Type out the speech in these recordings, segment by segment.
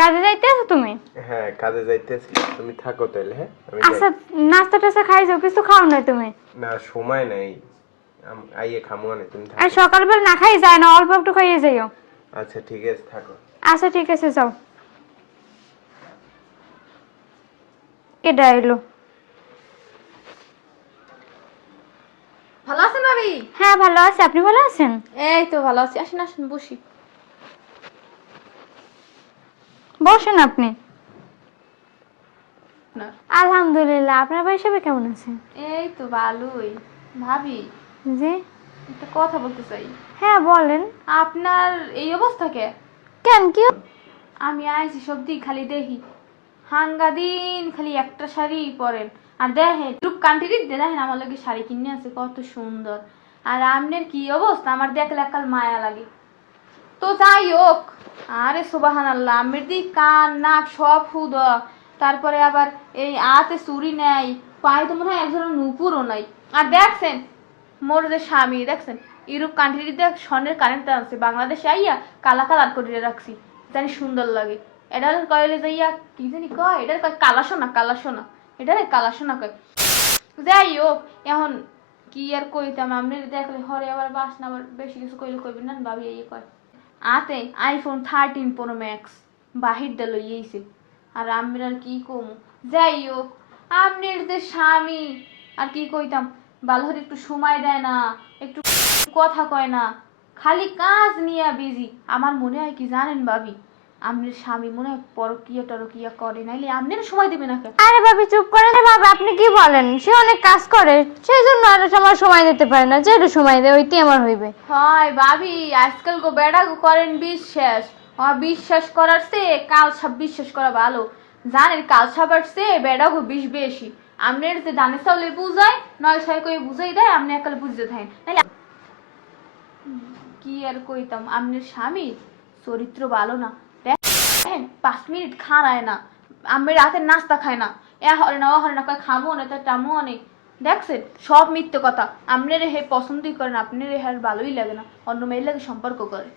কাজে যাইতেছো তুমি? হ্যাঁ কাজে যাইতেছি, তুমি থাকো তাহলে। হ্যাঁ আমি আচ্ছা, নাস্তা টাস্তা খাইছো? কিছু খাও না তুমি? না সময় নাই, আইয়ে খামো না, তুমি আর থাকো। সকালবেলা না খাই যায় না, অল্প একটু খাইয়ে যাইও। আচ্ছা ঠিক আছে থাকো। আচ্ছা ঠিক আছে, যাও। কেডা এলো? ভালো আছেন ভাবি? হ্যাঁ ভালো আছে, আপনি ভালো আছেন? এই তো ভালো আছি, আসেন আসেন বসি। বসেন আপনি। না আলহামদুলিল্লাহ, আপনার ভাই সবাই কেমন আছে? এই তো ভালোই। ভাবি জি। একটা কথা বলতে চাই। হ্যাঁ বলেন। আপনার এই অবস্থা কে? কেন, কি? আমি আইছি সব দিক খালি দেখি হাঙ্গা দিন খালি একটা শাড়ি পরেন। আর দেখেন টুক কান্ট্রি দেখেন আমার লাগে শাড়ি কিনে আছে কত সুন্দর। আর আপনার কি অবস্থা, আমার দেখলে একাল মায়া লাগে। তো যাই হোক, আরে সুবহানাল্লাহ, আমের দি কান নাক সব হুদ, তারপরে আবার এই হাতে চুড়ি নাই, পায়ে তো মনে হয় এক ধরনের নুপুরও নাই। আর দেখছেন মোর যে স্বামী, দেখছেন ইউরোপ কান্ট্রিতে স্বর্ণের কারেন্ট আছে, বাংলাদেশে আইয়া কালা কালার করে রাখছি জানি সুন্দর লাগে। এটা কয়লে যাইয়া কি জানি কয়, এটার কয় কালা সোনা, কালা সোনা, এটারে কালা সোনা কয়। যাই হোক, এখন কি আর কইতাম, আপনি দেখলে হরে আবার বাসনা, আবার বেশি কিছু কইলে কইবেন না ভাবি এই কয়। আতে আইফোন 13 প্রো ম্যাক্স বাহির দে লইয়েছে। আর আমি আর কি কম। যাই হোক, আপনার যে স্বামী আর কি কইতাম, ভালো করে একটু সময় দেয় না, একটু কথা কয় না, খালি কাজ নিয়ে বিজি। আমার মনে হয় কি জানেন ভাবি, আপনার স্বামী মনে হয় পরকিয়া টরকিয়া করে, নাইলে আপনার সময় দেবে না কেন? আরে ভাবি চুপ করেন ভাবি, আপনি কি বলেন? সে অনেক কাজ করে, সেই জন্য আর আমার সময় দিতে পারে না। যে একটু সময় দেয় ওইটি আমার হইবে। হয় ভাবি, আজকাল গো বেড়া গো করেন বিশ্বাস। আমার বিশ্বাস করার চেয়ে কাল সাপ বিশ্বাস করা ভালো। জানেন কাল সাপার চেয়ে বেড়া গো বিষ বেশি। আপনার যে দানে চাউলে বুঝায়, নয় ছয় করে বুঝাই দেয়, আপনি একাল বুঝতে থাকেন। নাইলে কি আর কইতাম, আপনার স্বামী চরিত্র ভালো না। দেখেন 5 মিনিট খাড়ায় না, আমি রাতের নাস্তা খায় না, এ হরে না ও হরে না, কয় খামো না তার টামো অনেক। দেখছেন সব মিথ্যে কথা। আপনার হে পছন্দই করেন, আপনার হে আর ভালোই লাগে না, অন্য মেয়ের লাগে সম্পর্ক করে।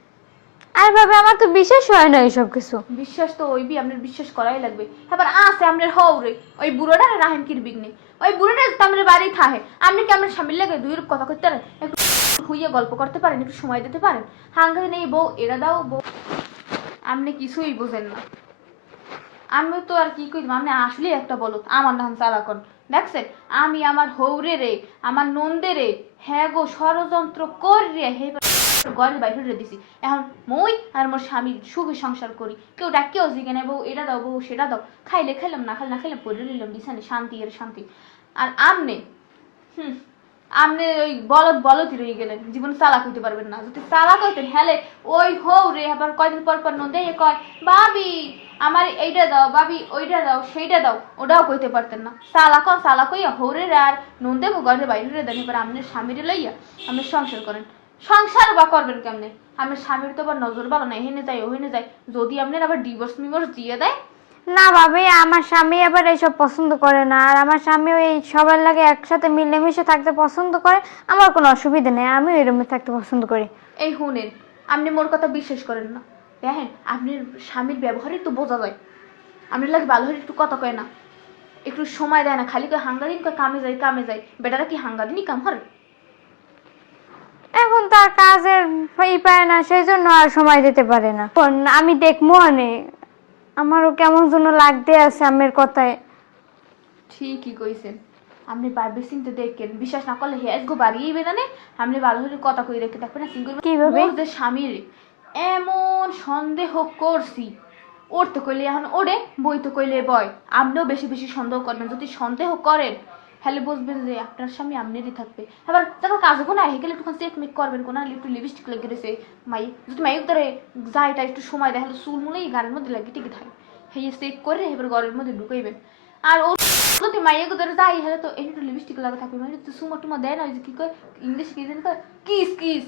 আরে ভাবি আমার তো বিশ্বাস হয় না এইসব কিছু। বিশ্বাস তো ওইবি, আপনার বিশ্বাস করাই লাগবে। এবার আছে আপনার হও রে ওই বুড়োটা রাহেন কির বিঘ্নে, ওই বুড়োটা তো আপনার বাড়ি থাহে। আপনি কি আপনার স্বামীর লাগে দুই রূপ কথা করতে পারেন? একটু হুইয়ে গল্প করতে পারেন, একটু সময় দিতে পারেন? হাঙ্গা নেই বউ এরা দাও বউ, আপনি কিছুই বুঝেন না। আমি তো আর কি কই, আপনি আসলে একটা বলত আমার নাম চালাকন। দেখছেন আমি আমার হৌরে রে, আমার নন্দে রে, হ্যাঁ গো ষড়যন্ত্র করিয়ে হে ঘরের বাইরে দিছি। এখন মই আর মোর স্বামী সুখে সংসার করি, কেউ ডাকেও জিগে নেই বউ এটা দাও বউ সেটা দাও, খাইলে খাইলাম না খাইলে না খাইলাম, পড়ে নিলাম বিছানে, শান্তি এর শান্তি। আর আমনে আপনি ওই বলদ বলদই রয়ে গেলেন, জীবন চালাক হইতে পারবেন না। যদি চালাক হইতেন হেলে ওই হৌ রে আবার কয়দিন পর পর নন্দে কয় ভাবি আমার এইটা দাও, ভাবি ওইটা দাও সেইটা দাও, ওটাও কইতে পারতেন না। চালাক হইয়া হৌরে রে আর নন্দে ঘরে বাইরে দেন। এবার আপনার স্বামীরে লইয়া আপনি সংসার করেন। সংসার বা করবেন কেমনে? আপনার স্বামীর তো আবার নজর ভালো না, এহেনে যায় ওহেনে যায়, যদি আপনার আবার ডিভোর্স মিভোর্স দিয়ে দেয়। না ভাবি, আমার স্বামী আবার এইসব পছন্দ করে না। আর আমার স্বামী ওই সবার লাগে একসাথে মিলেমিশে থাকতে পছন্দ করে। আমার কোনো অসুবিধা নেই, আমি ওই রুমে থাকতে পছন্দ করি। এই শুনেন, আপনি মোর কথা বিশ্বাস করেন না। দেখেন আপনার স্বামীর ব্যবহারই তো বোঝা যায়, আপনার লাগে ভালো হলে একটু কথা কয় না, একটু সময় দেয় না, খালি কয় হাঙ্গাদিন কয় কামে যাই। বেটারা কি হাঙ্গাদিনই কাম করে? এখন তার কাজের পায় না, সেই জন্য আর সময় দিতে পারে না। আমি দেখবো অনেক, আমারও কেমন যেন লাগতে আছে আমের কথায়। ঠিকই কইছেন, আপনি ভাববে চিন্তে দেখেন, বিশ্বাস না করলে হেস গো বাড়িয়েই বেদানে। আপনি ভালো হলে কথা কই রেখে দেখবেন না সিঙ্গল কিভাবে? যে স্বামীর এমন সন্দেহ করছি, ওরতে কইলে এখন ওরে, বইতে কইলে বয়। আপনিও বেশি বেশি সন্দেহ করবেন, যদি সন্দেহ করেন তাহলে বুঝবেন যে আপনার স্বামী আপনারই থাকবে। এবার যখন কাজে কোনো আহি গেলে একটু চেক মেক করবেন, কোনো একটু লিপস্টিক লেগে গেছে মাই, যদি মাইক ধরে যায় এটা একটু সময় দেয়, চুল মুলেই গানের মধ্যে লাগে টিকে থাকে, সেই চেক করে এবার ঘরের মধ্যে ঢুকাইবেন। আর ও যদি মাইয়াকে ধরে যাই হলে তো একটু লিপস্টিক লাগা থাকবে, মানে তো সুমা টুমা দেয় না, ওই যে কি কয় ইংলিশ কি জানি কয় কিস কিস,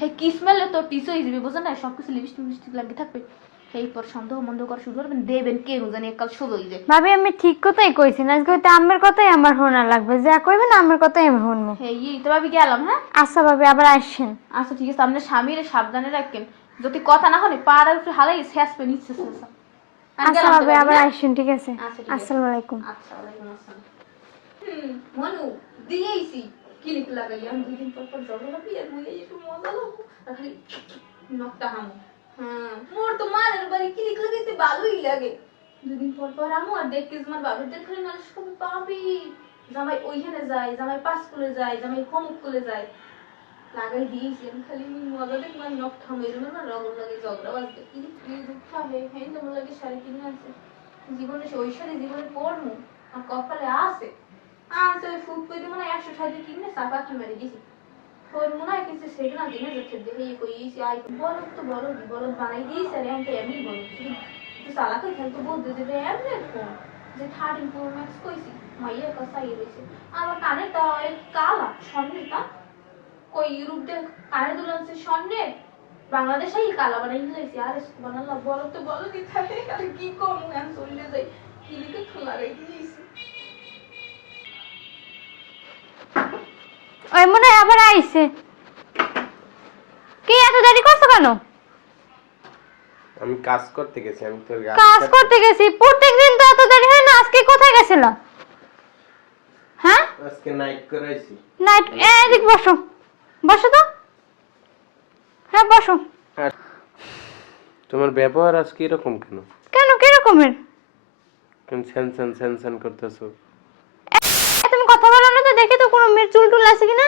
হ্যাঁ কিস মেলে তো টিস হয়ে যাবে, বোঝেন না? সবকিছু লিপস্টিক লাগে থাকবে। সেই পর সন্দেহ মন্দেহ করা শুরু করবেন, দেবেন কে জানি একাল শুরু হয়ে যায়। ভাবি আমি ঠিক কথাই কইছি না, আজকে হয়তো আমের কথাই আমার শোনা লাগবে, যা কইবেন আমের কথাই আমি শুনবো। হ্যাঁ এই তো ভাবি গেলাম। হ্যাঁ আচ্ছা ভাবি, আবার আসছেন। আচ্ছা ঠিক আছে, আপনার স্বামীর সাবধানে রাখেন, যদি কথা না হলে পাড়ার উপরে হালাই শেষ পে নিচ্ছে। আচ্ছা গেলাম ভাবি তাহলে, আবার হ্যাঁ? আইসেন, ঠিক আছে? আচ্ছা, ঠিক আছে। আসসালামু আলাইকুম। আচ্ছা, ওয়ালাইকুম আসসালাম। মনু দিয়েইছি ক্লিক লাগাই আমি 2 দিন পর পর জল লাগাবি আর মুই একটু মজা লাগবো আর খালি নকটা হামু। মোর তো মারের বাড়ি ক্লিক লাগাইতে ভালোই লাগে। 2 দিন পর পর আমু আর দেখতে তোমার বাবিদের খালি নালিশ করবে, পাবি জামাই ওইখানে যায়, জামাই পাস করে যায়, জামাই হোমওয়ার্ক করে যায়, লাগাই দিয়েছি আমি খালি মজা দেখবো আর নকটা হামু এরকম না রগর লাগে ঝগড়া বাজবে কি দুঃখ হবে। হ্যাঁ তোমার লাগে শাড়ি কিনে আছে জীবনে ওই শাড়ি জীবনে পরমু আর কপালে আছে আচ্ছা ফুট পেতে মনে হয় 160 কিনে সাপাকি মেরে গেছি তোর মনে হয় কিছু সেটা না দিনে যাচ্ছে দেখে কইছি আই বলো বানাই দিয়েছি আর আমি তো এমনি বলো শুধু একটু চালাকে খেলতে বলতে দেবে এমনি ফোন যে 13 Pro Max কইছি মাইয়া কাছে রয়েছে আমার কানেরটা কালা স্বর্ণেরটা কই ইউরোপ দে কানে দুলানছে স্বর্ণের বাংলাদেশেই কালা বানাই দিয়েছি আর বানালা বলো দি থাকে আর কি করব আমি চলে যাই কি লিখে খোলা রেখে দিয়েছি। ওই মনে হয় আবার আইছে। কি এত দেরি করছো কেন? আমি কাজ করতে গেছি, আমি তোর কাজ করতে গেছি, প্রত্যেকদিন তো এত দেরি হয় না, আজকে কোথায় গেছিলা? হ্যাঁ আজকে নাইট করাইছি। নাইট, এদিক বসো, বসো তো। হ্যাঁ বসো। আর তোমার ব্যবহার আজকে এরকম কেন? কেন কি রকমের? কেন সেনসেন করতেছো? তুমি কথা বলো না তো, দেখি তো কোনো মেয়ের চুল টুল আছে কিনা।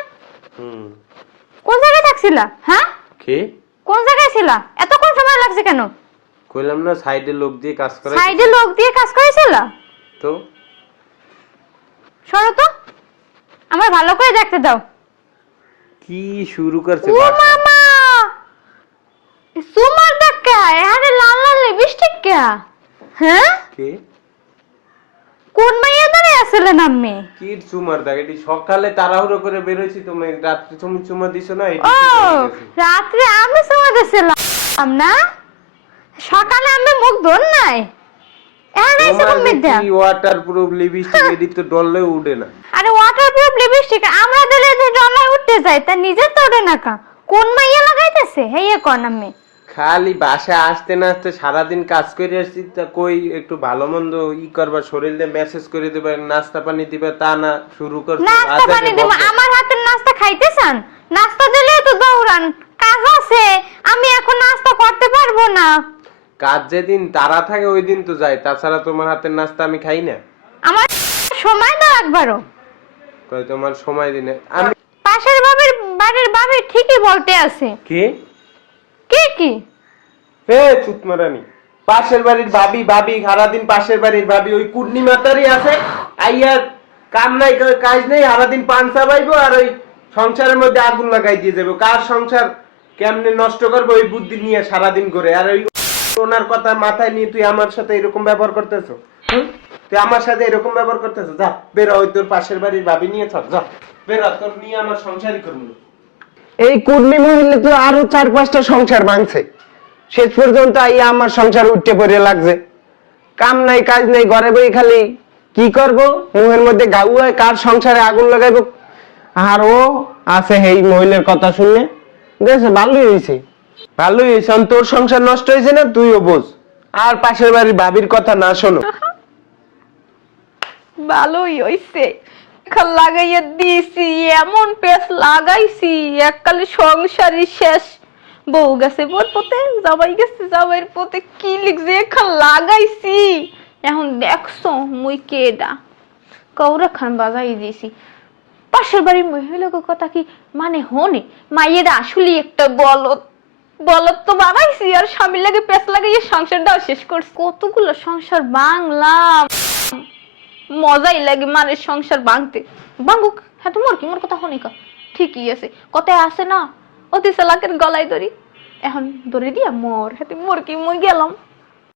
কোন জায়গায় থাকছিলা? হ্যাঁ কি কোন জায়গায় ছিলা? এতক্ষণ সময় লাগছে কেন? কইলাম না সাইডে লোক দিয়ে কাজ করাই। সাইডে লোক দিয়ে কাজ করেছিলা তো সরো তো, আমার ভালো করে দেখতে দাও। কি শুরু করছে ও বাসা? মামা, সুমার দেখা আরে লাল লাল লিপস্টিক কে? হ্যাঁ কে কোন মাইয়া দাঁড়িয়ে আসলে নামে? কি চুমার দাগ? এটি সকালে তাড়াহুড়ো করে বের হইছি, তুমি রাত্রে তুমি চুমা দিছো না? এটি ও কি করে গেছে? রাত্রে আমি সুমা দিছিলাম না, সকালে আমি মুখ ধর নাই। আরে তোমার এসব মিথ্যা। কি ওয়াটারপ্রুফ লিপস্টিক, এটি তো ডললে উঠে না। আরে ওয়াটারপ্রুফ লিপস্টিক আমরা দিলে যে ডলায় উঠতে যায়, তা নিজে তো ওঠে না। কোন মাইয়া লাগাইতেছে হেইয়া কোন নামে? খালি বাসা আসতে না আসতে সারাদিন কাজ করে আসছি, তা কই একটু ভালো মন্দ করবা, শরীরে মেসেজ করে দিবা, নাস্তা পানি দিবা, তা না শুরু করছো। নাস্তা পানি দেব? আমার হাতের নাস্তা খাইতে চান? নাস্তা দিলে তো দৌড়ান, কাজ আছে, আমি এখন নাস্তা করতে পারবো না। কাজ যেদিন তারা থাকে ওই দিন তো যাই, তাছাড়া তোমার হাতের নাস্তা আমি খাই না। আমার সময় দাও একবারও। কই তোমার সময় দিনে আমি পাশের বাড়ির ভাবি ঠিকই বলতে আছে। কি কি কি হে চুতমারানি, পাশের বাড়ির ভাবি সারাদিন পাশের বাড়ির ভাবি ওই পূর্ণিমাতারই আছে, আইয়া কাম নাই কাজ নেই, সারাদিন পান চাবাইবো আর ওই সংসারের মধ্যে আগুন লাগাই দিয়ে যাবো। কার সংসার কেমনে নষ্ট করবো ওই বুদ্ধি নিয়ে সারাদিন করে, আর ওই ওনার কথা মাথায় নিয়ে তুই আমার সাথে এরকম ব্যবহার করতেছো? তুই আমার সাথে এরকম ব্যবহার করতেছো? যা বেরো, ওই তোর পাশের বাড়ির ভাবি নিয়ে থাক, যা বেরো, তোর নিয়ে আমার সংসারই করবো। এই কুর্মি মহিলা তো আরো 4-5টা সংসার ভাঙছে, শেষ পর্যন্ত আইয়া আমার সংসার উঠতে পড়ে লাগছে। কাম নাই কাজ নাই, ঘরে বই খালি কি করব, মুহের মধ্যে গাউ হয়, কার সংসারে আগুন লাগাইব। আর ও আছে এই মহিলার কথা শুনে দেখছে ভালোই হয়েছে, তোর সংসার নষ্ট হয়েছে না, তুইও বোঝ, আর পাশের বাড়ির ভাবির কথা না শোনো। ভালোই হইছে, লাগাইয়া দিছি এমন পেস লাগাইছি এককালে সংসারই শেষ। বউ গেছে বোর পথে, জামাই গেছে জামাইয়ের পথে, কি লিখছে এখন লাগাইছি। এখন দেখছো মুই কেডা কৌরা খান বাজাই দিছি। পাশের বাড়ির মহিলাকে কথা কি মানে হনে? মাইয়েরা আসলে একটা বলদ তো বানাইছি আর স্বামীর লাগে পেস লাগাইয়া সংসারটাও শেষ করছি। কতগুলো সংসার বাংলাম, মজাই লাগে মানের সংসার ভাঙতে। ভাঙুক, হ্যাঁ তোমার কি মোর কথা হনিকা ঠিকই আছে, কথায় আছে না অতি চালাকের গলায় দড়ি, এখন দড়ি দিয়া মর, হ্যাঁ মোর কি মই গেলাম।